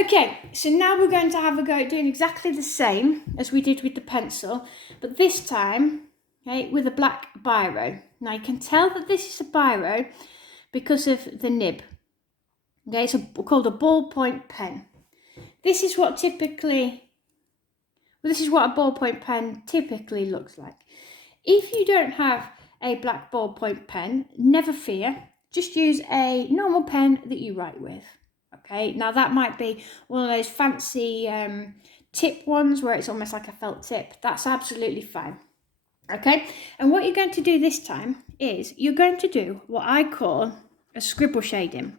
Okay, so now we're going to have a go at doing exactly the same as we did with the pencil, but this time, okay, with a black biro. Now you can tell that this is a biro because of the nib. Okay, it's called a ballpoint pen. This is what a ballpoint pen typically looks like. If you don't have a black ballpoint pen, never fear. Just use a normal pen that you write with. Okay, now that might be one of those fancy tip ones where it's almost like a felt tip. That's absolutely fine. Okay, and what you're going to do this time is you're going to do what I call a scribble shading.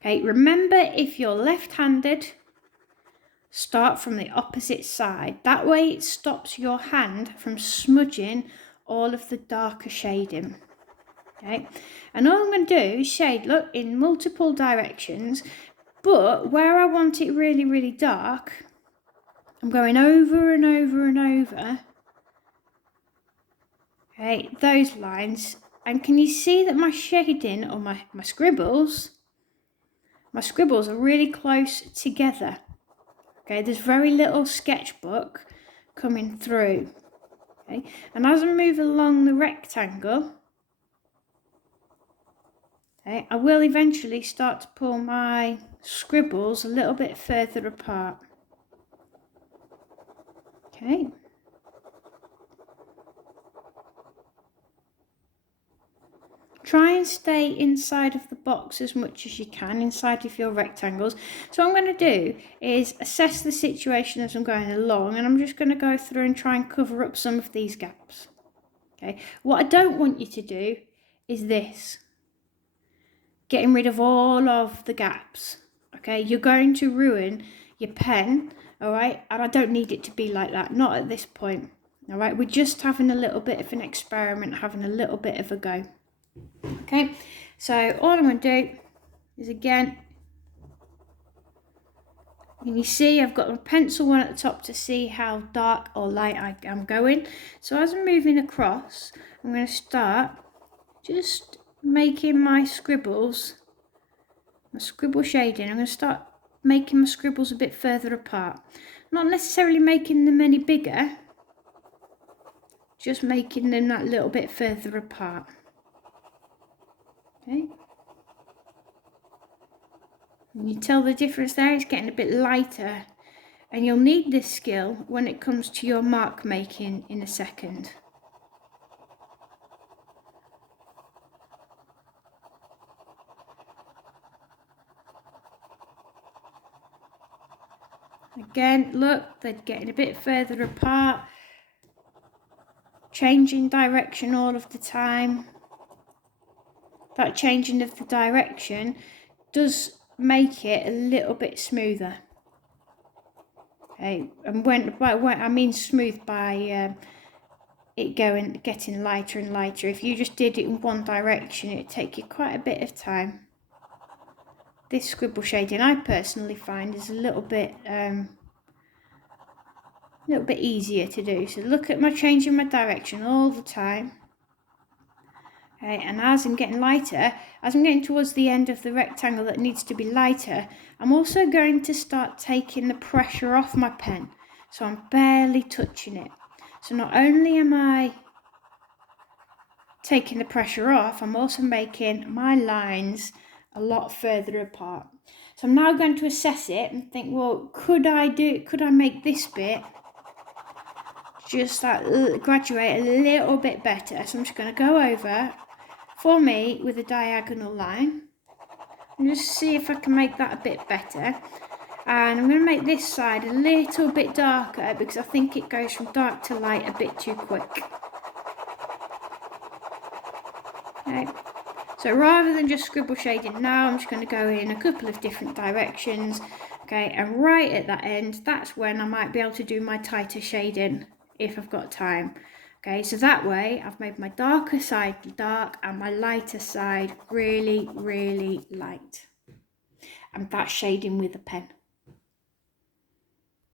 Okay, remember, if you're left-handed, start from the opposite side. That way it stops your hand from smudging all of the darker shading. Okay, and all I'm going to do is shade, look, in multiple directions, but where I want it really, really dark, I'm going over and over and over, okay, those lines. And can you see that my shading, or my scribbles are really close together? Okay, there's very little sketchbook coming through. Okay, and as I move along the rectangle, okay, I will eventually start to pull my scribbles a little bit further apart. Okay. Try and stay inside of the box as much as you can, inside of your rectangles. So what I'm going to do is assess the situation as I'm going along, and I'm just going to go through and try and cover up some of these gaps. Okay. What I don't want you to do is this. Getting rid of all of the gaps. Okay, you're going to ruin your pen, all right? And I don't need it to be like that, not at this point. All right, we're just having a little bit of an experiment, having a little bit of a go. Okay, so all I'm going to do is, again, can you see I've got a pencil one at the top to see how dark or light I am going. So as I'm moving across, I'm going to start just making my scribbles, my scribble shading. I'm going to start making my scribbles a bit further apart. Not necessarily making them any bigger, just making them that little bit further apart. Okay. And you tell the difference there, it's getting a bit lighter. And you'll need this skill when it comes to your mark making in a second. Again, look, they're getting a bit further apart. Changing direction all of the time. That changing of the direction does make it a little bit smoother. Okay, and when I mean smooth by it getting lighter and lighter. If you just did it in one direction, it'd take you quite a bit of time. This scribble shading, I personally find, is a little bit easier to do. So look at my changing my direction all the time. Okay, and as I'm getting lighter, as I'm getting towards the end of the rectangle that needs to be lighter, I'm also going to start taking the pressure off my pen. So I'm barely touching it. So not only am I taking the pressure off, I'm also making my lines a lot further apart. So I'm now going to assess it and think, well, could I make this bit just graduate a little bit better? So I'm just going to go over, for me, with a diagonal line and just see if I can make that a bit better. And I'm going to make this side a little bit darker because I think it goes from dark to light a bit too quick. Okay. So rather than just scribble shading now, I'm just going to go in a couple of different directions. Okay, and right at that end, that's when I might be able to do my tighter shading if I've got time. Okay, so that way I've made my darker side dark and my lighter side really, really light. And that's shading with a pen.